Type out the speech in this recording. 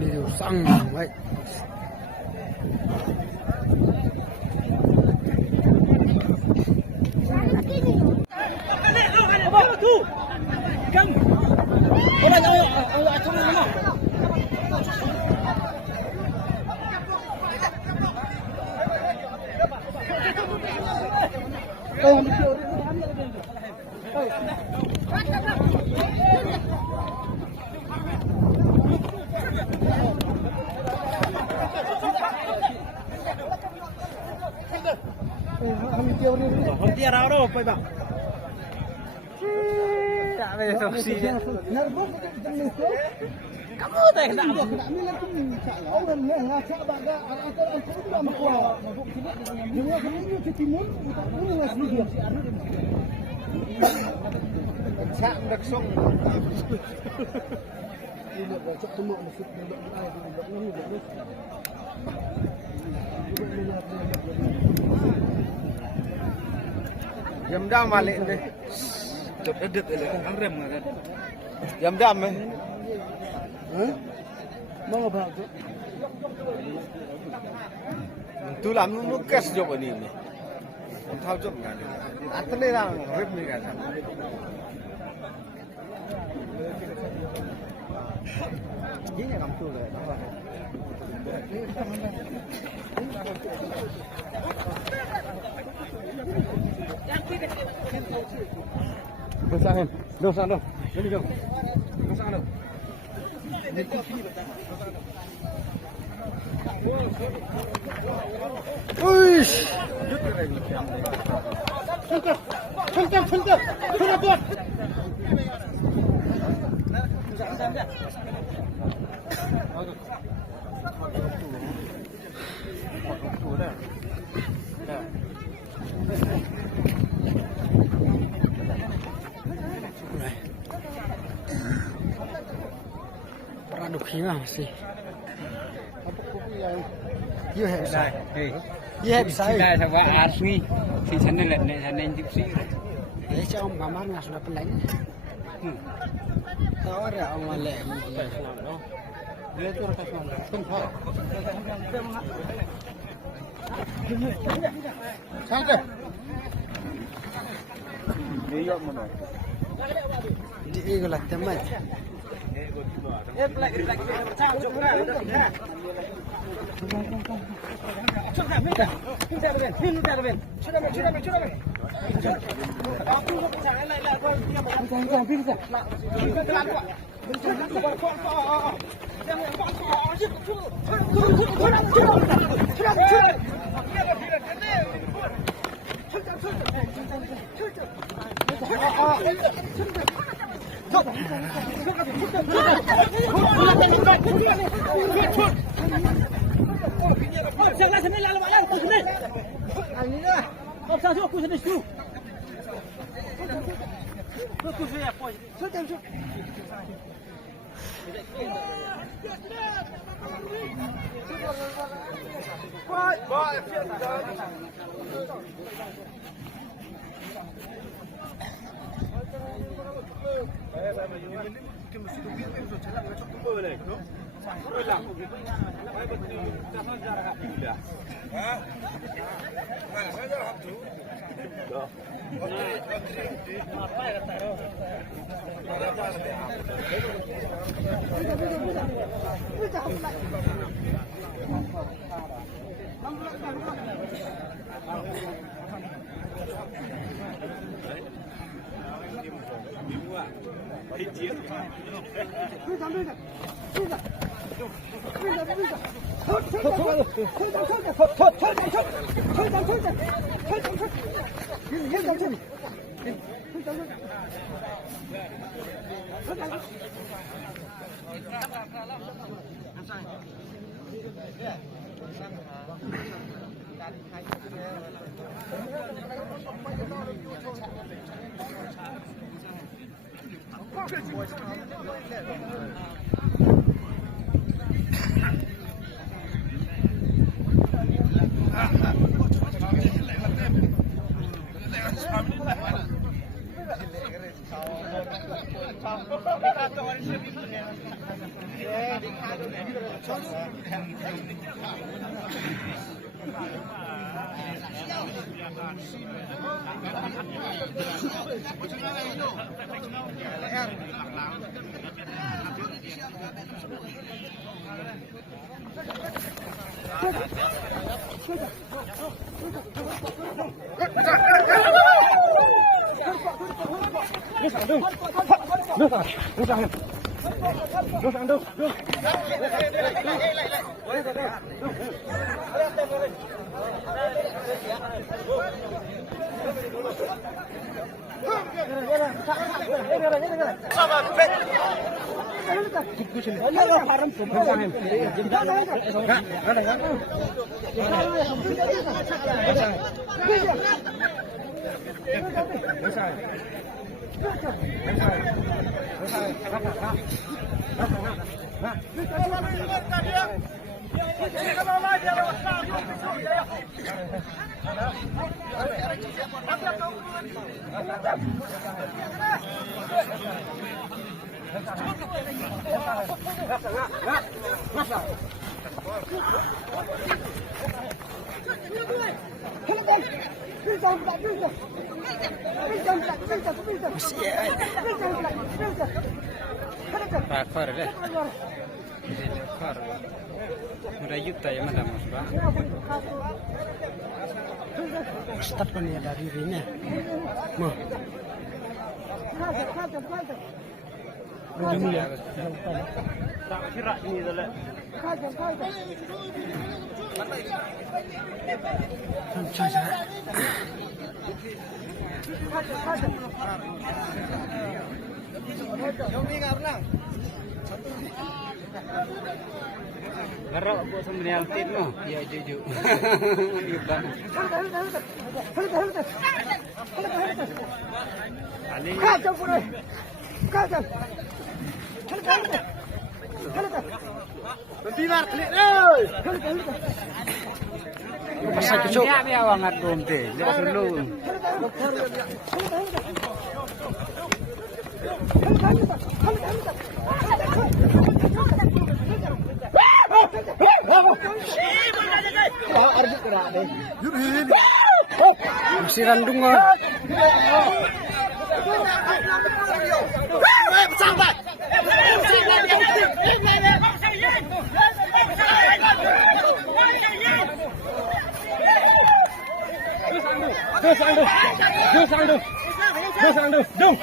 đi rồi xăng vậy. Không tia rau đâu, phải bảo. Đã về rồi xì. Kamu teh nak apa? Jam dam balik ni. Dedet kan rem kan. Jam dam eh. Mau apa tu? Tu làm nó kes job ở đây này. Thao job cả này. Athle lang rep ni kan. Ini làm tu rồi, đó. Besahin, dosa dong. Jadi dong. Dosa dong. Uish. Cengkeh. Sudah buat. Produk hina masih. Yêu hẹp sai. Yêu hẹp sai. Đây là vợ asli. Thìฉันนั่นแหละฉันเองจิ๊บซี่ Để cho ông mama nggak sudah peleng. Tahu ada ông malek. Dia tu rakyat mana? Tengok. Cangkeh. Dia mana? Dia gelak temat. Pakar deh. Pakar. Udah juta ya mana mas bang? Start kan ya dari ini. Mah. Tak kira ini dulu. Garap buat sembelian tin no, ya jujur. Bang. Ali. Dinar klik ơi. Masa cucuk. Ni awang ngadum teh, dia dulu. Mesti randungan. Đưa sang đâu, dung.